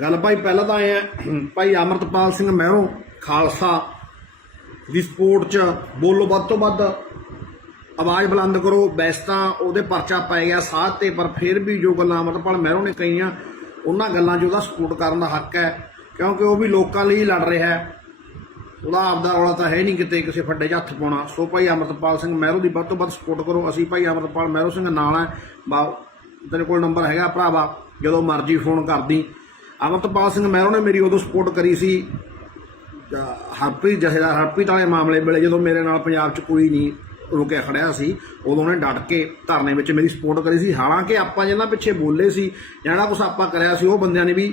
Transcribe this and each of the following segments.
ਗੱਲ ਭਾਈ, ਪਹਿਲਾਂ ਤਾਂ ਆਏ ਆ ਭਾਈ ਅਮਰਤਪਾਲ ਸਿੰਘ ਮਹਿਰੋਂ ਖਾਲਸਾ ਦੀ ਸਪੋਰਟ ਚ ਬੋਲੋ ਵੱਧ ਤੋਂ ਵੱਧ, ਆਵਾਜ਼ ਬੁਲੰਦ ਕਰੋ, ਵੈਸੇ ਤਾਂ ਉਹਦੇ ਪਰਚਾ ਪੈ ਗਿਆ ਸਾਹ ਤੇ, ਪਰ ਫਿਰ ਵੀ ਜੋ ਗੱਲਾਂ ਅਮਰਤਪਾਲ ਮਹਿਰੋਂ ਨੇ ਕਹੀਆਂ, ਉਹਨਾਂ ਗੱਲਾਂ 'ਚ ਉਹਦਾ ਸਪੋਰਟ ਕਰਨ ਦਾ ਹੱਕ ਹੈ, ਕਿਉਂਕਿ ਉਹ ਵੀ ਲੋਕਾਂ ਲਈ ਲੜ ਰਿਹਾ ਹੈ। ਉਹਦਾ ਆਪਦਾ ਰੌਲਾ ਤਾਂ ਹੈ ਨਹੀਂ ਕਿਤੇ ਕਿਸੇ ਫੱਡੇ 'ਚ ਹੱਥ ਪਾਉਣਾ। ਸੋ ਭਾਈ ਅਮਰਤਪਾਲ ਸਿੰਘ ਮਹਿਰੋ ਦੀ ਵੱਧ ਤੋਂ ਵੱਧ ਸਪੋਰਟ ਕਰੋ। ਅਸੀਂ ਭਾਈ ਅਮਰਤਪਾਲ ਮਹਿਰੋ ਸਿੰਘ ਨਾਲ ਹੈ। ਬਾ, ਤੇਰੇ ਕੋਲ ਨੰਬਰ ਹੈਗਾ ਭਰਾਵਾ, ਜਦੋਂ ਮਰਜ਼ੀ ਫੋਨ ਕਰਦੀ। ਅਮਰਤਪਾਲ ਸਿੰਘ ਮਹਿਰੋਂ ਨੇ ਮੇਰੀ ਉਦੋਂ ਸਪੋਰਟ ਕਰੀ ਸੀ। ਜਾਂ ਹਰਪ੍ਰੀਤ ਜਥੇਦਾਰ ਹਰਪ੍ਰੀਤ ਵਾਲੇ ਮਾਮਲੇ ਵੇਲੇ ਜਦੋਂ ਮੇਰੇ ਨਾਲ ਪੰਜਾਬ 'ਚ ਕੋਈ ਨਹੀਂ ਰੁਕਿਆ ਖੜਿਆ ਸੀ, ਉਦੋਂ ਉਹਨੇ ਡਟ ਕੇ ਧਰਨੇ ਵਿੱਚ ਮੇਰੀ ਸਪੋਰਟ ਕਰੀ ਸੀ। ਹਾਲਾਂਕਿ ਆਪਾਂ ਜਿਹਨਾਂ ਪਿੱਛੇ ਬੋਲੇ ਸੀ, ਜਿਹੜਾ ਕੁਝ ਆਪਾਂ ਕਰਿਆ ਸੀ, ਉਹ ਬੰਦਿਆਂ ਨੇ ਵੀ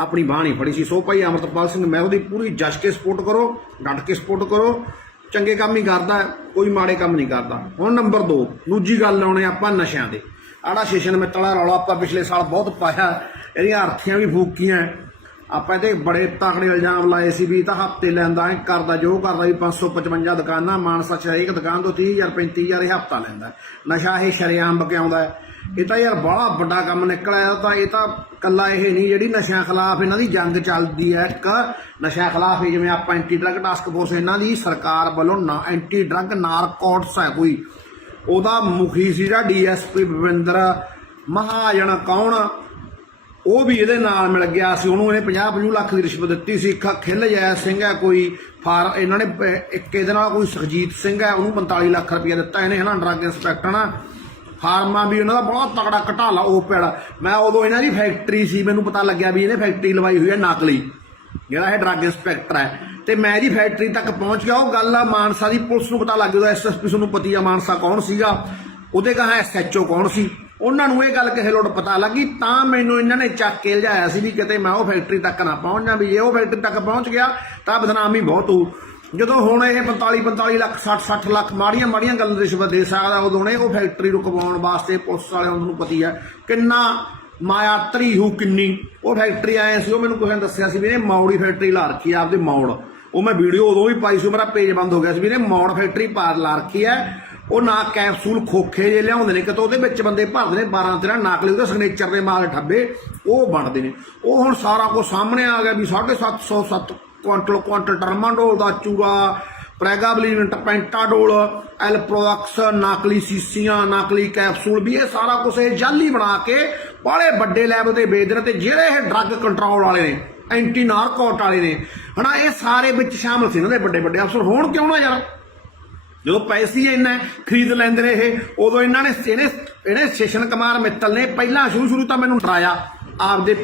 ਆਪਣੀ ਬਾਹ ਨਹੀਂ ਫੜੀ ਸੀ। ਸੋ ਭਾਈ ਅਮਰਤਪਾਲ ਸਿੰਘ ਮੈਂ ਦੀ ਪੂਰੀ ਜੱਜ ਕੇ ਸਪੋਰਟ ਕਰੋ, ਡਟ ਕੇ ਸਪੋਰਟ ਕਰੋ। ਚੰਗੇ ਕੰਮ ਹੀ ਕਰਦਾ, ਕੋਈ ਮਾੜੇ ਕੰਮ ਨਹੀਂ ਕਰਦਾ। ਹੁਣ ਨੰਬਰ 2 ਦੂਜੀ ਗੱਲ ਲਾਉਣੇ ਆਪਾਂ ਨਸ਼ਿਆਂ ਦੇ ਆੜਾ ਸ਼ੇਸ਼ਨ ਮਿੱਤਲ ਦਾ ਰੌਲਾ ਆਪਾਂ ਪਿਛਲੇ ਸਾਲ ਬਹੁਤ ਪਾਇਆ। ਇਹਦੀਆਂ ਅਰਥੀਆਂ ਵੀ ਫੂਕੀਆਂ। ਆਪਾਂ ਇਹਦੇ ਬੜੇ ਤਾਕੜੇ ਇਲਜ਼ਾਮ ਲਾਏ ਸੀ ਵੀ ਇਹ ਤਾਂ ਹਫ਼ਤੇ ਲੈਂਦਾ ਐ ਕਰਦਾ, ਜੋ ਕਰਦਾ ਵੀ 555 ਦੁਕਾਨਾਂ, ਮਾਨਸਾ ਚ ਇੱਕ ਦੁਕਾਨ ਤੋਂ 30000 35000 ਇਹ ਹਫਤਾ ਲੈਂਦਾ। ਨਸ਼ਾ ਇਹ ਸ਼ਰੇਆਮ ਬਕਿਆਉਂਦਾ। ਹੈ ਇਹ ਤਾਂ ਯਾਰ ਬੜਾ ਵੱਡਾ ਕੰਮ ਨਿਕਲਿਆ ਤਾਂ, ਇਹ ਤਾਂ ਕੱਲਾ ਇਹ ਨਹੀਂ, ਜਿਹੜੀ ਨਸ਼ਿਆਂ ਖਿਲਾਫ ਇਹਨਾਂ ਦੀ ਜੰਗ ਚੱਲਦੀ ਹੈ ਇੱਕ, ਨਸ਼ਿਆਂ ਖਿਲਾਫ ਇਹ ਜਿਵੇਂ ਆਪਾਂ ਐਂਟੀ ਡਰੱਗ ਟਾਸਕ ਫੋਰਸ ਇਹਨਾਂ ਦੀ ਸਰਕਾਰ ਵੱਲੋਂ ਨਾ ਐਂਟੀ ਡਰੱਗ ਨਾਰਕੋਟਸ ਹੈ ਕੋਈ। ਉਹਦਾ ਮੁਖੀ ਸੀ ਸੀਗਾ ਡੀਐਸਪੀ ਭਵਿੰਦਰ ਮਹਾਜਨ ਕੌਣ? ਉਹ ਵੀ ਇਹਦੇ ਨਾਲ ਮਿਲ ਗਿਆ ਸੀ। ਉਹਨੂੰ ਇਹਨੇ 50 50 ਲੱਖ ਦੀ ਰਿਸ਼ਵਤ ਦਿੱਤੀ ਸੀ। ਇੱਕ ਖਿਲ ਜੈ ਸਿੰਘ ਹੈ, ਕੋਈ ਫਾਰ ਇਹਨਾਂ ਨੇ ਇੱਕ ਇਹਦੇ ਨਾਲ ਕੋਈ ਸੁਖਜੀਤ ਸਿੰਘ ਹੈ, ਉਹਨੂੰ 45 ਲੱਖ ਰੁਪਇਆ ਦਿੱਤਾ ਇਹਨੇ ਹਨਾ ਡਰੱਗ ਇੰਸਪੈਕਟਰ ਨਾ ਫਾਰਮਾ ਵੀ ਉਹਨਾਂ ਦਾ ਬਹੁਤ ਤਕੜਾ ਘਟਾਲਾ ਉਹ ਪੈੜਾ ਮੈਂ ਉਦੋਂ ਇਹਨਾਂ ਦੀ ਫੈਕਟਰੀ ਸੀ, ਮੈਨੂੰ ਪਤਾ ਲੱਗਿਆ ਵੀ ਇਹਨੇ ਫੈਕਟਰੀ ਲਵਾਈ ਹੋਈ ਹੈ ਨਾਕਲੀ। ਜਿਹੜਾ ਇਹ ਡਰੱਗ ਇੰਸਪੈਕਟਰ ਹੈ। ਤੇ ਮੈਂ ਜੀ ਫੈਕਟਰੀ ਤੱਕ ਪਹੁੰਚ ਗਿਆ। ਉਹ ਗੱਲ ਆ ਮਾਨਸਾ ਦੀ ਪੁਲਿਸ ਨੂੰ ਪਤਾ ਲੱਗ ਗਿਆ ਐਸਐਸਪੀ ਨੂੰ ਪਤੀ ਆ ਮਾਨਸਾ ਕੌਣ ਸੀਗਾ? ਉਹਦੇ ਕਹਾ ਐਸਐਚਓ ਕੌਣ ਸੀ? ਉਹਨਾਂ ਨੂੰ ਇਹ ਗੱਲ ਕਿਸੇ ਲੋੜ ਪਤਾ ਲੱਗੀ, ਤਾਂ ਮੈਨੂੰ ਇਹਨਾਂ ਨੇ ਚੱਕ ਕੇ ਲਿਜਾਇਆ ਸੀ ਵੀ ਕਿਤੇ ਮੈਂ ਉਹ ਫੈਕਟਰੀ ਤੱਕ ਨਾ ਪਹੁੰਚ ਜਾ ਵੀ ਜੇ ਉਹ ਫੈਕਟਰੀ ਤੱਕ ਪਹੁੰਚ ਗਿਆ, ਤਾਂ ਬਦਨਾਮੀ ਬਹੁਤ ਹੋਊ। ਜਦੋਂ ਹੁਣ ਇਹ 45 45 ਲੱਖ 60 60 ਲੱਖ ਮਾੜੀਆਂ ਮਾੜੀਆਂ ਗੱਲਾਂ ਰਿਸ਼ਵਤ ਦੇ ਸਕਦਾ, ਉਦੋਂ ਨੇ ਉਹ ਫੈਕਟਰੀ ਰੁਕਵਾਉਣ ਵਾਸਤੇ ਪੁਲਿਸ ਵਾਲਿਆਂ ਨੂੰ ਪਤੀ ਹੈ ਕਿੰਨਾ ਮਾਇਆਤਰੀ ਹੂ ਕਿੰਨੀ। ਉਹ ਫੈਕਟਰੀ ਆਏ ਸੀ, ਉਹ ਮੈਨੂੰ ਕਿਸੇ ਨੇ ਦੱਸਿਆ ਸੀ ਵੀ ਇਹ ਮੌੜੀ ਫੈਕਟਰੀ ਲਾ ਰੱਖੀ ਆ, ਆਪਦੇ ਮੌੜ। ਉਹ ਮੈਂ ਵੀਡੀਓ ਉਦੋਂ ਵੀ ਪਾਈ ਸੀ ਮੇਰਾ ਪੇਜ ਬੰਦ ਹੋ ਗਿਆ ਸੀ ਵੀ ਇਹਨੇ ਮੌੜ ਫੈਕਟਰੀ ਪਾਰ ਲਾ ਰੱਖੀ ਹੈ। ਉਹ ਨਾ ਕੈਪਸੂਲ ਖੋਖੇ ਜੇ ਲਿਆਉਂਦੇ ਨੇ ਕਿਤੇ ਉਹਦੇ ਵਿੱਚ ਬੰਦੇ ਭਰਦੇ ਨੇ 12 13 ਨਕਲੀ ਉਹਦੇ ਸਿਗਨੇਚਰ ਦੇ ਮਾਲ ਠੱਬੇ ਉਹ ਬਣਦੇ ਨੇ। ਉਹ ਹੁਣ ਸਾਰਾ ਕੁਝ ਸਾਹਮਣੇ ਆ ਗਿਆ ਵੀ 750 7 ਕੁਆਂਟਲ ਕੁਆਂਟਲ ਟਰਮਾਂਡੋਲ ਦਾ ਚੂਰਾ ਪ੍ਰੈਗਾਬਲਿਨ ਪੈਂਟਾਡੋਲ ਐਲਪ੍ਰੋਕਸ ਨਾਕਲੀ ਸੀਸੀਆਂ ਨਾਕਲੀ ਕੈਪਸੂਲ, ਵੀ ਇਹ ਸਾਰਾ ਕੁਝ ਇਹ ਜਾਲੀ ਬਣਾ ਕੇ ਬਾਹਲੇ ਵੱਡੇ ਲੈਵਲ ਤੇ ਵੇਚਦੇ ਨੇ ਤੇ ਜਿਹੜੇ ਇਹ ਡਰੱਗ ਕੰਟਰੋਲ ਵਾਲੇ ਨੇ ਐਂਟੀ ਨਾਰਕੋਟ ਵਾਲੇ ਨੇ। ਹਨਾ, ਇਹ ਸਾਰੇ ਵਿੱਚ ਸ਼ਾਮਲ ਸੀ ਇਹਨਾਂ ਦੇ ਵੱਡੇ ਵੱਡੇ ਅਫਸਰ। ਹੋਣ ਕਿਉਂ ਨਾ ਯਾਰ? ਜਦੋਂ ਪੈਸੇ ਹੀ ਇੰਨਾ ਖਰੀਦ ਲੈਂਦੇ ਨੇ ਇਹ, ਉਦੋਂ ਇਹਨਾਂ ਨੇ ਇਹਨੇ ਇਹਨੇ ਸ਼ੇਸ਼ਨ ਕੁਮਾਰ ਮਿੱਤਲ ਨੇ ਪਹਿਲਾਂ ਸ਼ੁਰੂ ਸ਼ੁਰੂ ਤਾਂ ਮੈਨੂੰ ਡਰਾਇਆ ਆਪਦੇ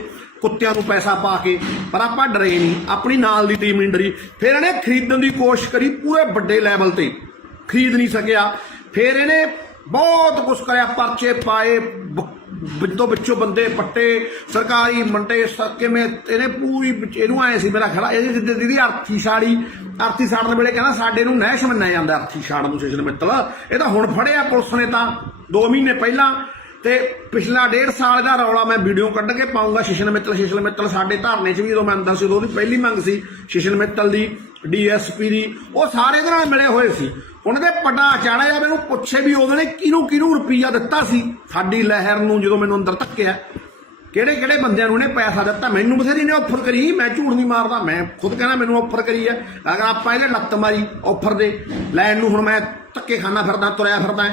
ਕੁੱਤਿਆਂ ਨੂੰ ਪੈਸਾ ਪਾ ਕੇ, ਪਰ ਆਪਾਂ ਡਰੇ ਨਹੀਂ। ਆਪਣੀ ਨਾਲ ਦੀ ਟੀਮ ਨਹੀਂ ਡਰੀ। ਫਿਰ ਇਹਨੇ ਖਰੀਦਣ ਦੀ ਕੋਸ਼ਿਸ਼ ਕਰੀ ਪੂਰੇ ਵੱਡੇ ਲੈਵਲ ਤੇ। ਖਰੀਦ ਨਹੀਂ ਸਕਿਆ। ਫਿਰ ਇਹਨੇ ਬਹੁਤ ਕੁਝ ਕਰਿਆ, ਪਰਚੇ ਪਾਏ ਵਿੱਚੋਂ ਵਿੱਚੋਂ ਬੰਦੇ ਪੱਟੇ, ਸਰਕਾਰੀ ਮੰਡੇ ਕਿਵੇਂ ਇਹਨੇ ਪੂਰੀ ਇਹਨੂੰ ਆਏ ਸੀ ਮੇਰਾ ਖੜਾ ਇਹਦੀ ਦੀਦੀ ਅਰਥੀ ਸਾੜੀ ਅਰਥੀ ਸਾੜਨ ਵੇਲੇ ਕਹਿੰਦਾ ਸਾਡੇ ਨੂੰ ਨਹਿਸ਼ ਮੰਨਿਆ ਜਾਂਦਾ ਅਰਥੀ ਸਾੜਨ ਨੂੰ ਸੇਸ਼ਨ ਮਿੱਤਲ। ਇਹ ਤਾਂ ਹੁਣ ਫੜਿਆ ਪੁਲਿਸ ਨੇ ਤਾਂ 2 ਮਹੀਨੇ ਪਹਿਲਾਂ ਤੇ ਪਿਛਲਾ ਡੇਢ ਸਾਲ ਦਾ ਰੌਲਾ ਮੈਂ ਵੀਡੀਓ ਕੱਢ ਕੇ ਪਾਉਂਗਾ ਸ਼ਿਸ਼ਨ ਮਿੱਤਲ ਸ਼ਿਸ਼ਨ ਮਿੱਤਲ ਸਾਡੇ ਧਰਨੇ 'ਚ ਵੀ ਜਦੋਂ ਮੈਂ ਅੰਦਰ ਸੀ ਉਦੋਂ ਦੀ ਪਹਿਲੀ ਮੰਗ ਸੀ ਸ਼ਿਸ਼ਨ ਮਿੱਤਲ ਦੀ। ਡੀਐਸਪੀ ਦੀ, ਉਹ ਸਾਰੇ ਦੇ ਨਾਲ ਮਿਲੇ ਹੋਏ ਸੀ। ਉਹਨਾਂ ਦੇ ਪੱਡਾ ਜਾਵੇ ਮੈਨੂੰ ਪੁੱਛੇ ਵੀ ਉਹਦੇ ਨੇ ਕਿਹਨੂੰ ਕਿਹਨੂੰ ਰੁਪਈਆ ਦਿੱਤਾ ਸੀ? ਸਾਡੀ ਲਹਿਰ ਨੂੰ ਜਦੋਂ ਮੈਨੂੰ ਅੰਦਰ ਧੱਕਿਆ, ਕਿਹੜੇ ਕਿਹੜੇ ਬੰਦਿਆਂ ਨੂੰ ਇਹਨੇ ਪੈਸਾ ਦਿੱਤਾ? ਮੈਨੂੰ ਬਥੇਰੀ ਨੇ ਆਫਰ ਕਰੀ। ਮੈਂ ਝੂਠ ਨਹੀਂ ਮਾਰਦਾ, ਮੈਂ ਖੁਦ ਕਹਿੰਦਾ ਮੈਨੂੰ ਆਫਰ ਕਰੀ ਹੈ ਅਗਰ ਆਪਾਂ ਇਹਦੇ ਲੱਤ ਮਾਰੀ ਆਫਰ ਦੇ, ਲੈਣ ਨੂੰ ਹੁਣ ਮੈਂ ਧੱਕੇ ਖਾਣਾ ਫਿਰਦਾ, ਤੁਰਿਆ ਫਿਰਦਾ।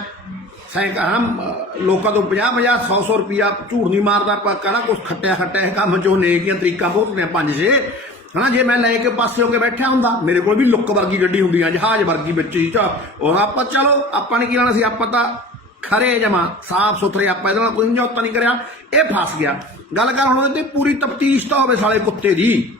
ਸੈਂਕ ਹਮ ਲੋਕਾਂ ਤੋਂ 50 50 100 100 ਰੁਪਿਆ ਝੂਠ ਨਹੀਂ ਮਾਰਦਾ, ਆਪਾਂ ਕਹਿੰਦਾ ਕੁਝ ਖੱਟਿਆ ਖੱਟਿਆ ਇਹ ਕੰਮ ਚੋਂ ਨੇਕੀਆਂ ਤਰੀਕਾ ਬਹੁਤ ਨੇ ਪੰਜ ਛੇ ਹਨਾ, ਜੇ ਮੈਂ ਲੈ ਕੇ ਪਾਸੇ ਹੋ ਕੇ ਬੈਠਾ ਹੁੰਦਾ, ਮੇਰੇ ਕੋਲ ਵੀ ਲੁੱਕ ਵਰਗੀ ਗੱਡੀ ਹੁੰਦੀ ਆ, ਜਹਾਜ਼ ਵਰਗੀ ਵਿੱਚ ਹੀ ਚਾ ਉਹ ਆਪਾਂ, ਚਲੋ, ਆਪਾਂ ਨੇ ਕੀ ਲੈਣਾ ਸੀ? ਆਪਾਂ ਤਾਂ ਖਰੇ ਜਮਾ, ਸਾਫ਼ ਸੁਥਰੇ ਆਪਾਂ ਇਹਦੇ ਨਾਲ ਕੋਈ ਸਮਝੌਤਾ ਨਹੀਂ ਕਰਿਆ। ਇਹ ਫਸ ਗਿਆ। ਗੱਲ ਕਰ ਹੁਣ ਉਹਦੇ ਤੇ ਪੂਰੀ ਤਫਤੀਸ਼ ਤਾਂ ਹੋਵੇ ਸਾਲੇ ਕੁੱਤੇ ਦੀ।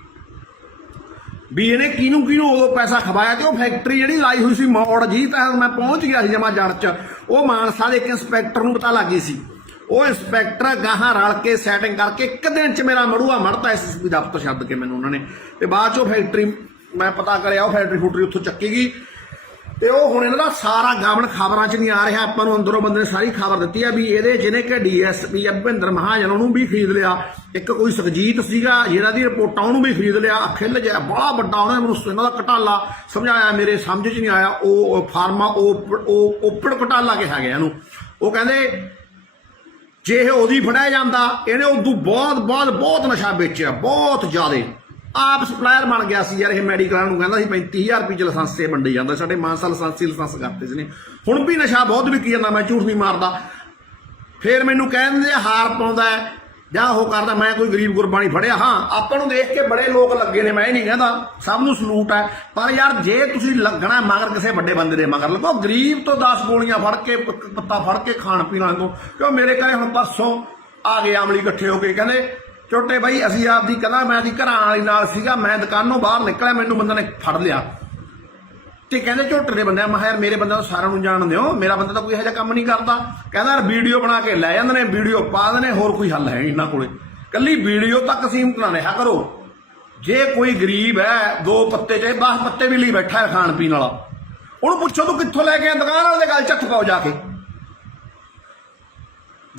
ਵੀ ਇਹਨੇ ਕਿਹਨੂੰ ਕਿਹਨੂੰ ਉਹ ਪੈਸਾ ਖਵਾਇਆ ਤੇ ਉਹ ਫੈਕਟਰੀ ਜਿਹੜੀ ਲਾਈ ਹੋਈ ਸੀ ਮੌੜ ਜੀ, ਤਾਂ ਮੈਂ ਪਹੁੰਚ ਗਿਆ ਸੀ ਜਮਾ ਜੜ ਚ। ਉਹ ਮਾਨਸਾ ਦੇ ਇੱਕ ਇੰਸਪੈਕਟਰ ਨੂੰ ਪਤਾ ਲੱਗ ਗਈ ਸੀ। ਉਹ ਇੰਸਪੈਕਟਰ ਗਾਹਾਂ ਰਲ ਕੇ ਸੈਟਿੰਗ ਕਰਕੇ ਇੱਕ ਦਿਨ ਚ ਮੇਰਾ ਮੜੂਆ ਮੜਤਾ ਐਸਐਸਪੀ ਦਫ਼ਤਰ ਛੱਡ ਕੇ ਮੈਨੂੰ ਉਹਨਾਂ ਨੇ। ਤੇ ਬਾਅਦ ਚ ਉਹ ਫੈਕਟਰੀ ਮੈਂ ਪਤਾ ਕਰਿਆ ਉਹ ਫੈਕਟਰੀ ਫੂਟਰੀ ਉੱਥੋਂ ਚੱਕੀ ਗਈ। ਤੇ ਉਹ ਹੁਣ ਇਹਨਾਂ ਦਾ ਸਾਰਾ ਗਾਵਣ ਖਬਰਾਂ 'ਚ ਨਹੀਂ ਆ ਰਿਹਾ। ਆਪਾਂ ਨੂੰ ਅੰਦਰੋਂ ਬੰਦੇ ਨੇ ਸਾਰੀ ਖਬਰ ਦਿੱਤੀ ਆ ਵੀ ਇਹਦੇ ਜਿਹਨੇ ਕਿ ਡੀਐਸਪੀ ਅਭਿੰਦਰ ਮਹਾਜਨ, ਉਹਨੂੰ ਵੀ ਖਰੀਦ ਲਿਆ। ਇੱਕ ਕੋਈ ਸੁਖਜੀਤ ਸੀਗਾ, ਜਿਹੜਾ ਦੀ ਰਿਪੋਰਟਾਂ ਉਹਨੂੰ ਵੀ ਖਰੀਦ ਲਿਆ। ਖਿੱਲ ਜਿਹਾ, ਬੜਾ ਵੱਡਾ ਉਹਨੇ ਮੈਨੂੰ ਇਹਨਾਂ ਦਾ ਘਟਾਲਾ ਸਮਝਾਇਆ, ਮੇਰੇ ਸਮਝ 'ਚ ਨਹੀਂ ਆਇਆ। ਉਹ ਫਾਰਮਾ, ਉਹ ਉਹ ਓਪੜ ਘਟਾਲਾ ਕਿਹਾ ਗਿਆ ਇਹਨੂੰ। ਉਹ ਕਹਿੰਦੇ ਜੇ ਇਹ ਉਹਦੀ ਫੜਿਆ ਜਾਂਦਾ, ਇਹਨੇ ਉਦੋਂ ਬਹੁਤ ਬਹੁਤ ਬਹੁਤ ਨਸ਼ਾ ਵੇਚਿਆ, ਬਹੁਤ ਜ਼ਿਆਦੇ। ਆਪ ਸਪਲਾਇਰ ਬਣ ਗਿਆ ਸੀ ਯਾਰ, ਇਹ ਮੈਡੀਕਲਾਂ ਨੂੰ ਕਹਿੰਦਾ ਸੀ 35000 ਰੁਪਏ ਚ ਲਾਇਸੈਂਸ ਤੇ ਵੰਡੇ ਜਾਂਦਾ। ਸਾਡੇ ਮਾਨਸਾ ਲਾਇਸੈਂਸੀ ਲਾਇਸੈਂਸ ਕਰਤੇ ਸੀ ਨੇ। ਹੁਣ ਵੀ ਨਸ਼ਾ ਬਹੁਤ ਵਿਕੀ ਜਾਂਦਾ, ਮੈਂ ਝੂਠ ਨਹੀਂ ਮਾਰਦਾ। ਫੇਰ ਮੈਨੂੰ ਕਹਿੰਦੇ ਹਾਰ ਪਾਉਂਦਾ ਜਾਂ ਉਹ ਕਰਦਾ, ਮੈਂ ਕੋਈ ਗਰੀਬ ਗੁਰਬਾਣੀ ਫੜਿਆ, ਹਾਂ, ਆਪਾਂ ਨੂੰ ਦੇਖ ਕੇ ਬੜੇ ਲੋਕ ਲੱਗੇ ਨੇ, ਮੈਂ ਇਹ ਨਹੀਂ ਕਹਿੰਦਾ, ਸਭ ਨੂੰ ਸਲੂਟ ਹੈ, ਪਰ ਯਾਰ ਜੇ ਤੁਸੀਂ ਲੱਗਣਾ ਮਗਰ ਕਿਸੇ ਵੱਡੇ ਬੰਦੇ ਦੇ ਮਗਰ, ਲੱਗੋ, ਗਰੀਬ ਤੋਂ 10 ਗੋਲੀਆਂ ਫੜ ਕੇ ਪੱਤਾ ਫੜ ਕੇ ਖਾਣ ਪੀਣ ਵਾਲੇ ਤੋਂ ਕਿਉਂ ਮੇਰੇ ਘਰੇ ਹੁਣ ਪਰਸੋਂ ਆ ਗਏ ਆਮਲੀ ਇਕੱਠੇ ਹੋ ਕੇ, ਕਹਿੰਦੇ ਛੋਟੇ ਬਾਈ, ਅਸੀਂ ਆਪਦੀ ਕਹਿੰਦਾ ਮੈਂ ਦੀ ਘਰਾਂ ਵਾਲੀ ਨਾਲ ਸੀਗਾ, ਮੈਂ ਦੁਕਾਨੋਂ ਬਾਹਰ ਨਿਕਲਿਆ, ਮੈਨੂੰ ਬੰਦਾ ਨੇ ਫੜ ਲਿਆ। ਤੇ ਕਹਿੰਦੇ ਝੋਟੇ ਦੇ ਬੰਦੇ ਆ। ਮੈਂ ਕਿਹਾ, ਯਾਰ, ਮੇਰੇ ਬੰਦੇ ਤਾਂ ਸਾਰਿਆਂ ਨੂੰ ਜਾਣਦੇ ਹੋ। ਮੇਰਾ ਬੰਦਾ ਤਾਂ ਕੋਈ ਇਹੋ ਜਿਹਾ ਕੰਮ ਨਹੀਂ ਕਰਦਾ। ਕਹਿੰਦਾ, ਯਾਰ, ਵੀਡੀਓ ਬਣਾ ਕੇ ਲੈ ਜਾਂਦੇ ਨੇ, ਵੀਡੀਓ ਪਾ ਦਿੰਦੇ ਨੇ, ਹੋਰ ਕੋਈ ਹੱਲ ਹੈ ਇਹਨਾਂ ਕੋਲੇ। ਕੱਲੀ ਵੀਡੀਓ ਤੱਕ ਸੀਮਤ ਨਾ ਰਿਹਾ ਕਰੋ। ਜੇ ਕੋਈ ਗਰੀਬ ਹੈ, ਦੋ ਪੱਤੇ ਚਾਹੇ 10 ਪੱਤੇ ਵੀ ਲਈ ਬੈਠਾ ਹੈ ਖਾਣ ਪੀਣ ਵਾਲਾ। ਉਹਨੂੰ ਪੁੱਛੋ, ਤੂੰ ਕਿੱਥੋਂ ਲੈ ਕੇ ਆ ਦੁਕਾਨ ਵਾਲੇ ਦੇ ਗੱਲ ਚੱਕ ਪਾਓ ਜਾ ਕੇ।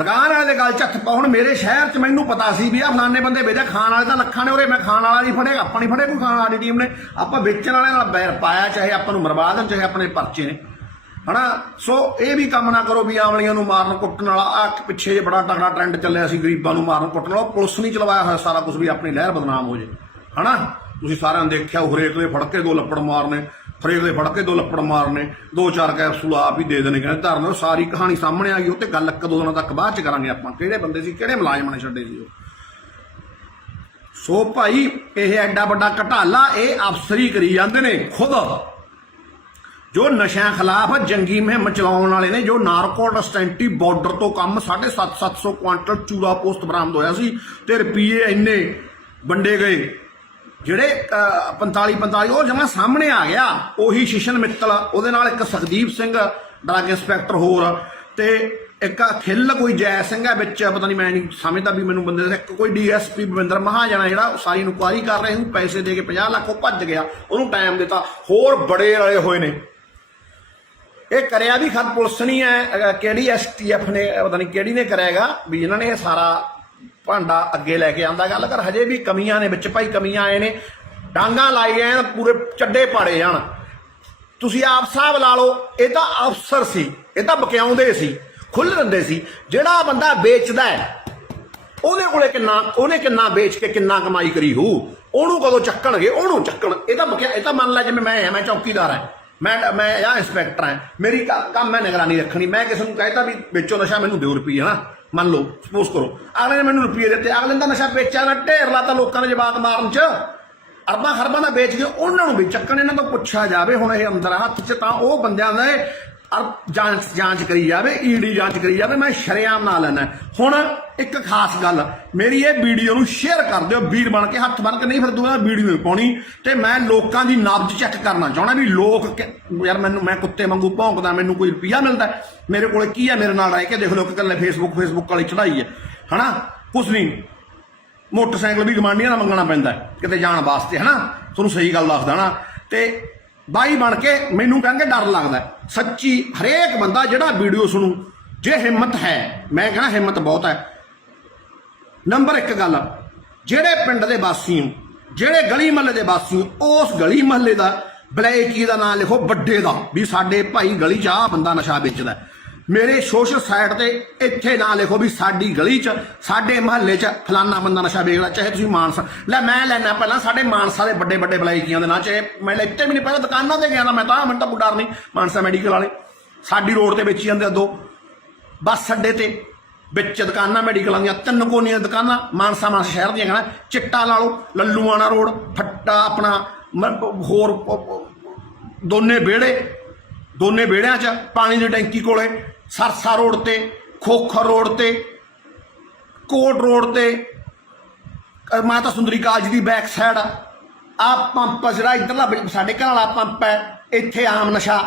ਦੁਕਾਨ ਵਾਲੇ ਦੇ ਗੱਲ ਚੱਥ ਪਾਓ ਹੁਣ ਮੇਰੇ ਸ਼ਹਿਰ 'ਚ ਮੈਨੂੰ ਪਤਾ ਸੀ ਵੀ ਆ ਫਲਾਣੇ ਬੰਦੇ ਵੇਚਿਆ ਖਾਣ ਵਾਲੇ ਤਾਂ ਲੱਖਾਂ ਨੇ ਉਰੇ, ਮੈਂ ਖਾਣ ਵਾਲਾ ਨਹੀਂ ਫੜੇਗਾ ਆਪਾਂ ਨਹੀਂ ਫੜੇ ਕੋਈ ਖਾਣ ਵਾਲੀ ਟੀਮ ਨੇ। ਆਪਾਂ ਵੇਚਣ ਵਾਲਿਆਂ ਨਾਲ ਬੈਰ ਪਾਇਆ, ਚਾਹੇ ਆਪਾਂ ਨੂੰ ਮਰਵਾ ਦੇਣ, ਚਾਹੇ ਆਪਣੇ ਪਰਚੇ ਨੇ। ਹਨਾ? ਸੋ ਇਹ ਵੀ ਕੰਮ ਨਾ ਕਰੋ ਵੀ ਆਮਲੀਆਂ ਨੂੰ ਮਾਰਨ, ਕੁੱਟਣ ਵਾਲਾ ਆ ਪਿੱਛੇ ਜੇ ਬੜਾ ਤਗੜਾ ਟ੍ਰੈਂਡ ਚੱਲਿਆ ਸੀ, ਗਰੀਬਾਂ ਨੂੰ ਮਾਰਨ, ਕੁੱਟਣ ਵਾਲਾ, ਪੁਲਿਸ ਨਹੀਂ ਚਲਵਾਇਆ ਹੋਇਆ ਸਾਰਾ ਕੁਝ ਵੀ, ਆਪਣੀ ਲਹਿਰ ਬਦਨਾਮ ਹੋ ਜੇ। ਹਨਾ? ਤੁਸੀਂ ਸਾਰਿਆਂ ਨੇ ਦੇਖਿਆ, ਉਹ ਹਰੇਕ ਦੇ ਫੜ ਕੇ ਦੋ ਲੱਪੜ ਮਾਰਨੇ। ਹਰੇਕ ਦੇ ਫੜ ਕੇ ਦੋ ਲੱਪੜ ਮਾਰਨੇ, ਦੋ ਚਾਰ ਕੈਪਸੂਲ ਆਪ ਹੀ ਦੇ ਦੇਣੇ, ਕਹਿੰਦੇ ਧਰਨ ਸਾਰੀ ਕਹਾਣੀ ਸਾਹਮਣੇ ਆ ਗਈ, ਉਹ ਤੇ ਗੱਲ ਇੱਕ ਦੋ ਦਿਨਾਂ ਤੱਕ ਬਾਅਦ ਚ ਕਰਾਂਗੇ ਆਪਾਂ। ਕਿਹੜੇ ਬੰਦੇ ਸੀ, ਕਿਹੜੇ ਮੁਲਾਜ਼ਮ ਨੇ ਛੱਡੇ ਸੀ ਉਹ? ਸੋ ਭਾਈ, ਇਹ ਐਡਾ ਵੱਡਾ ਘਟਾਲਾ, ਇਹ ਅਫਸਰੀ ਕਰੀ ਜਾਂਦੇ ਨੇ ਖੁਦ। ਜੋ ਨਸ਼ਿਆਂ ਖਿਲਾਫ ਜੰਗੀ ਮੁਹਿੰਮ ਚਲਾਉਣ ਵਾਲੇ ਨੇ, ਜੋ ਨਾਰਕੋਟਿਕਸ ਐਂਟੀ ਬਾਰਡਰ ਤੋਂ ਕੰਮ 750 ਕੁਆਂਟਲ ਚੂੜਾ ਪੋਸਟ ਬਰਾਮਦ ਹੋਇਆ ਸੀ, ਤੇ ਰੁਪਏ ਇੰਨੇ ਵੰਡੇ ਗਏ। ਜਿਹੜੇ 45 45 ਉਹ ਜਮਾ ਸਾਹਮਣੇ ਆ ਗਿਆ। ਉਹੀ ਸ਼ਿਸ਼ਨ ਮਿੱਤਲ, ਉਹਦੇ ਨਾਲ ਇੱਕ ਸੁਖਦੀਪ ਸਿੰਘ, ਡਰੱਗ ਇੰਸਪੈਕਟਰ ਹੋਰ, ਤੇ ਇੱਕ ਖਿੱਲ ਕੋਈ ਜੈ ਸਿੰਘ ਹੈ ਵਿੱਚ, ਪਤਾ ਨਹੀਂ ਮੈਂ ਨਹੀਂ ਸਮਝਦਾ ਵੀ ਮੈਨੂੰ ਬੰਦੇ ਦਾ, ਇੱਕ ਕੋਈ ਡੀਐਸਪੀ ਬਵਿੰਦਰ ਮਹਾਜਣਾ ਜਿਹੜਾ, ਉਹ ਸਾਰੀ ਇਨਕੁਆਰੀ ਕਰ ਰਹੇ ਸੀ ਪੈਸੇ ਦੇ ਕੇ 50 ਲੱਖ, ਉਹ ਭੱਜ ਗਿਆ, ਉਹਨੂੰ ਟਾਈਮ ਦਿੱਤਾ। ਹੋਰ ਬੜੇ ਰਲੇ ਹੋਏ ਨੇ। ਇਹ ਕਰਿਆ ਵੀ ਖਤ ਪੁਲਿਸ ਨਹੀਂ ਹੈ ਅਹ, ਕਿਹੜੀ ਐਸਟੀਐਫ ਨੇ, ਪਤਾ ਨਹੀਂ ਕਿਹੜੀ ਨੇ ਕਰਿਆਗਾ, ਵੀ ਇਹਨਾਂ ਨੇ ਇਹ ਸਾਰਾ ਭਾਂਡਾ ਅੱਗੇ ਲੈ ਕੇ ਆਂਦਾ ਗੱਲ ਕਰ, ਹਜੇ ਵੀ ਕਮੀਆਂ ਨੇ ਵਿੱਚ ਭਾਈ, ਕਮੀਆਂ ਆਏ ਨੇ। ਡਾਂਗਾ ਲਾਈ ਐ ਪੂਰੇ ਚੱਡੇ ਪਾੜੇ ਜਾਣ। ਤੁਸੀਂ ਆਪ ਸਾਹਿਬ ਲਾ ਲਓ, ਇਹ ਤਾਂ ਅਫਸਰ ਸੀ, ਇਹ ਤਾਂ ਬਕਿਆਉਂਦੇ ਸੀ ਖੁੱਲ ਦਿੰਦੇ ਸੀ। ਜਿਹੜਾ ਬੰਦਾ ਵੇਚਦਾ ਹੈ, ਉਹਦੇ ਕੋਲੇ ਕਿੰਨਾ, ਉਹਨੇ ਕਿੰਨਾ ਵੇਚ ਕੇ ਕਿੰਨਾ ਕਮਾਈ ਕਰੀ ਹੋ ਉਹਨੂੰ ਕਦੋਂ ਚੱਕਣਗੇ? ਉਹਨੂੰ ਚੱਕਣ। ਇਹ ਤਾਂ ਬਕਿਆ, ਇਹ ਤਾਂ ਮੰਨ ਲੈ ਜਿਵੇਂ ਮੈਂ ਹਾਂ, ਮੈਂ ਚੌਕੀਦਾਰ ਹਾਂ। ਮੈਂ ਮੈਂ ਆ ਇੰਸਪੈਕਟਰ ਹਾਂ। ਮੇਰੀ ਕ- ਕੰਮ ਮੈਂ ਨਿਗਰਾਨੀ ਰੱਖਣੀ। ਮੈਂ ਕਿਸੇ ਨੂੰ ਕਹਿਤਾ ਵੀ ਵੇਚੋ ਨਸ਼ਾ, ਮੈਨੂੰ ਦਿਓ ਰੁਪਈਏ ਨਾ ਮੰਨ ਲਓ ਸਪੋਜ਼ ਕਰੋ, ਅਗਲੇ ਨੇ ਮੈਨੂੰ ਰੁਪਈਏ ਦਿੱਤੇ, ਅਗਲੇ ਨੇ ਤਾਂ ਨਸ਼ਾ ਵੇਚਿਆ ਨਾ, ਢੇਰ ਲਾਤਾ ਲੋਕਾਂ ਨੇ ਜਵਾਕ ਮਾਰਨ ਚ। ਅਰਬਾਂ ਖਰਬਾਂ ਦਾ ਵੇਚ ਕੇ ਉਹਨਾਂ ਨੂੰ ਵੀ ਚੱਕਣ, ਇਹਨਾਂ ਤੋਂ ਪੁੱਛਿਆ ਜਾਵੇ, ਹੁਣ ਇਹ ਅੰਦਰ ਹੱਥ 'ਚ ਤਾਂ ਉਹ ਬੰਦਿਆਂ ਦਾ ਅਰ ਜਾਂਚ ਜਾਂਚ ਕਰੀ ਜਾਵੇ, ਈਡੀ ਜਾਂਚ ਕਰੀ ਜਾਵੇ, ਮੈਂ ਸ਼ਰੇਆਮ ਨਾ ਲੈਣਾ ਹੁਣ ਇੱਕ ਖਾਸ ਗੱਲ, ਮੇਰੀ ਇਹ ਵੀਡੀਓ ਨੂੰ ਸ਼ੇਅਰ ਕਰ ਦਿਓ, ਵੀਰ ਬਣ ਕੇ, ਹੱਥ ਬਣ ਕੇ, ਨਹੀਂ ਫਿਰ ਦੂਆ ਵੀਡੀਓ ਨਹੀਂ ਪਾਉਣੀ। ਤੇ ਮੈਂ ਲੋਕਾਂ ਦੀ ਨਬਜ਼ ਚੈੱਕ ਕਰਨਾ ਚਾਹਣਾ ਵੀ ਲੋਕ ਯਾਰ ਮੈਨੂੰ ਮੈਂ ਕੁੱਤੇ ਵਾਂਗੂ ਭੌਂਕਦਾ, ਮੈਨੂੰ ਕੋਈ ਰੁਪਈਆ ਮਿਲਦਾ। ਮੇਰੇ ਕੋਲੇ ਕੀ ਹੈ ਮੇਰੇ ਨਾਲ ਰਹਿ ਕੇ ਦੇਖ ਲਓ ਕਿ ਕੱਲੇ ਫੇਸਬੁੱਕ ਫੇਸਬੁੱਕ ਵਾਲੀ ਚੜਾਈ ਹੈ। ਹਨਾ? ਕੁਛ ਨਹੀਂ। ਮੋਟਰਸਾਈਕਲ ਵੀ ਗਮਾਂਡੀਆਂ ਨਾਲ ਮੰਗਣਾ ਪੈਂਦਾ, ਕਿਤੇ ਜਾਣ ਵਾਸਤੇ, ਹਨਾ? ਤੁਹਾਨੂੰ ਸਹੀ ਗੱਲ ਦੱਸਦਾ ਨਾ। ਤੇ ਬਾਈ ਬਣ ਕੇ ਮੈਨੂੰ ਕਹਿੰਦੇ ਡਰ ਲੱਗਦਾ ਸੱਚੀ ਹਰੇਕ ਬੰਦਾ ਜਿਹੜਾ ਵੀਡੀਓ ਸੁਣੂ, ਜੇ ਹਿੰਮਤ ਹੈ, ਮੈਂ ਕਹਿੰਦਾ ਹਿੰਮਤ ਬਹੁਤ ਹੈ। ਨੰਬਰ 1 ਗੱਲ, ਜਿਹੜੇ ਪਿੰਡ ਦੇ ਵਾਸੀ ਹੋ, ਜਿਹੜੇ ਗਲੀ ਮਹੱਲੇ ਦੇ ਵਾਸੀ ਹੋ, ਉਸ ਗਲੀ ਮਹੱਲੇ ਦਾ ਬਲੈਕੀ ਦਾ ਨਾਮ ਲਿਖੋ, ਵੱਡੇ ਦਾ, ਵੀ ਸਾਡੇ ਭਾਈ ਗਲੀ 'ਚ ਆਹ ਬੰਦਾ ਨਸ਼ਾ ਵੇਚਦਾ ਮੇਰੇ ਸੋਸ਼ਲ ਸਾਈਟ ਤੇ ਇੱਥੇ ਨਾ ਲਿਖੋ ਵੀ ਸਾਡੀ ਗਲੀ 'ਚ, ਸਾਡੇ ਮਹੱਲੇ 'ਚ ਫਲਾਨਾ ਬੰਦਾ ਨਸ਼ਾ ਵੇਚਦਾ, ਚਾਹੇ ਤੁਸੀਂ ਮਾਨਸਾ ਲੈ ਮੈਂ ਲੈਣਾ ਪਹਿਲਾਂ ਸਾਡੇ ਮਾਨਸਾ ਦੇ ਵੱਡੇ ਵੱਡੇ ਬਲਾਈਕੀਆਂ ਦੇ ਨਾਂ, ਚਾਹੇ ਮੈਂ ਇੱਥੇ ਵੀ ਨਹੀਂ, ਪਹਿਲਾਂ ਦੁਕਾਨਾਂ ਤੇ ਗਿਆ ਤਾਂ ਮੈਂ ਤਾਂ ਮੈਨੂੰ ਤਾਂ ਕੋਈ ਨਹੀਂ, ਮਾਨਸਾ ਮੈਡੀਕਲ ਵਾਲੇ। ਸਾਡੀ ਰੋਡ ਤੇ ਵੇਚੀ ਜਾਂਦੇ ਦੋ। ਬੱਸ ਅੱਡੇ ਤੇ ਵਿੱਚ ਦੁਕਾਨਾਂ ਮੈਡੀਕਲਾਂ ਦੀਆਂ ਤਿੰਨ ਕੋਨੀਆਂ ਦੁਕਾਨਾਂ, ਮਾਨਸਾ ਮਾਨਸਾ ਸ਼ਹਿਰ ਦੀਆਂ ਕਹਿੰਦਾ, ਚਿੱਟਾ ਲਾ ਲਓ, ਲੱਲੂਆਣਾ ਰੋਡ, ਫੱਟਾ ਆਪਣਾ, ਮ- ਹੋਰ ਦੋਨੇ ਵਿਹੜੇ ਦੋਨੇ ਵਿਹੜਿਆਂ 'ਚ ਪਾਣੀ ਦੀ ਟੈਂਕੀ ਕੋਲੇ, ਸਰਸਾ ਰੋਡ ਤੇ, ਖੋਖਰ ਰੋਡ ਤੇ, ਕੋਟ ਰੋਡ ਤੇ ਮਾਤਾ ਸੁੰਦਰੀ ਕਾਲਜ ਦੀ ਬੈਕ ਸਾਈਡ ਆ। ਪੰਪ ਜਿਹੜਾ ਇਧਰਲਾ ਸਾਡੇ ਘਰ ਵਾਲਾ ਪੰਪ ਹੈ ਇੱਥੇ ਆਮ ਨਸ਼ਾ।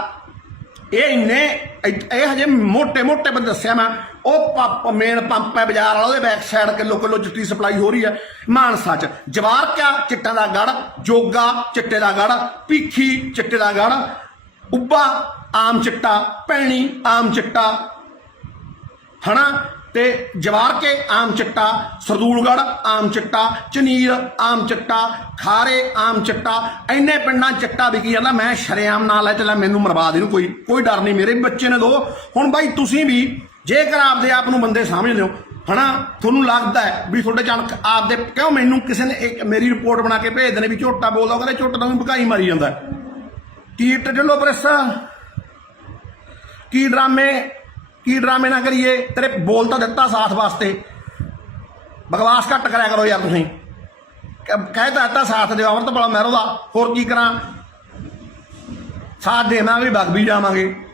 ਇਹ ਇੰਨੇ, ਇਹ ਹਜੇ ਮੋਟੇ ਮੋਟੇ ਬੰਦ ਦੱਸਿਆ ਮੈਂ, ਉਹ ਪੰਪ ਮੇਨ ਪੰਪ ਹੈ ਬਾਜ਼ਾਰ ਵਾਲਾ, ਉਹਦੇ ਬੈਕ ਸਾਈਡ ਕਿਲੋ ਕਿਲੋ ਚਿੱਟੀ ਸਪਲਾਈ ਹੋ ਰਹੀ ਹੈ ਮਾਨਸਾ ਚ। ਜਵਾਰ ਕਿਆ ਚਿੱਟਾ ਦਾ ਗੜ, ਜੋਗਾ ਚਿੱਟੇ ਦਾ ਗੜ ਪੀਖੀ ਚਿੱਟੇ ਦਾ ਗੜ ਉੱਬਾ ਆਮ ਚਿੱਟਾ, ਪੈਣੀ ਆਮ ਚਿੱਟਾ। ਹਨਾ? ਤੇ ਜਵਾਰ ਕੇ ਆਮ ਚਿੱਟਾ ਸਰਦੂਲਗੜ ਆਮ ਚਿੱਟਾ, ਚਨੀਰ ਆਮ ਚਿੱਟਾ, ਖਾਰੇ ਆਮ ਚਿੱਟਾ ਐਨੇ ਪਿੰਡਾਂ ਚਿੱਟਾ ਵਿਕੀ ਜਾਂਦਾ, ਮੈਂ ਸ਼ਰੇਆਮ ਨਾਲ ਲੈ ਚੱਲਾ ਮੈਨੂੰ ਮਰਵਾ ਦੇ ਨੂੰ ਕੋਈ ਕੋਈ ਡਰ ਨਹੀਂ ਮੇਰੇ ਬੱਚੇ ਨੇ ਦੋ। ਹੁਣ ਬਾਈ ਤੁਸੀਂ ਵੀ ਜੇਕਰ ਆਪਦੇ ਆਪ ਨੂੰ ਬੰਦੇ ਸਮਝਦੇ ਹੋ ਹਨਾ? ਤੁਹਾਨੂੰ ਲੱਗਦਾ ਵੀ ਤੁਹਾਡੇ ਚਣਕ ਆਪਦੇ, ਕਿਉਂ ਮੈਨੂੰ ਕਿਸੇ ਨੇ ਇੱਕ ਮੇਰੀ ਰਿਪੋਰਟ ਬਣਾ ਕੇ ਭੇਜ ਦੇਣੇ ਵੀ ਝੋਟਾ ਬੋਲਦਾ, ਉਹ ਕਹਿੰਦਾ ਝੋਟਾ ਤਾਂ ਭਕਾਈ ਮਾਰੀ ਜਾਂਦਾ। ਹੈ। ਕੀ ਟੱਡਲੋ ਪ੍ਰੈਸ? ਕੀ ਡਰਾਮੇ ਕੀ ਡਰਾਮੇ ਨਾ ਕਰੀਏ, ਤੇਰੇ ਬੋਲ ਤਾਂ ਦਿੱਤਾ ਸਾਥ ਵਾਸਤੇ। ਬਕਵਾਸ ਘੱਟ ਕਰਿਆ ਕਰੋ ਯਾਰ ਤੁਸੀਂ। ਕ- ਕਹਿ ਤਾਂ ਦਿੱਤਾ ਸਾਥ ਦਿਓ ਅਮਰਤਪਾਲ ਮਹਿਰੋ ਦਾ ਹੋਰ ਕੀ ਕਰਾਂ? ਸਾਥ ਦੇਵਾਂਗੇ, ਵਗ ਵੀ ਜਾਵਾਂਗੇ।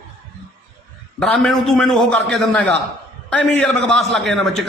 ਡਰਾਮੇ ਨੂੰ ਤੂੰ ਮੈਨੂੰ ਉਹ ਕਰਕੇ ਦਿੰਦਾ ਹੈਗਾ। ਐਵੇਂ ਯਾਰ ਬਕਵਾਸ ਲੱਗ ਜਾਂਦਾ ਬੱਚੇ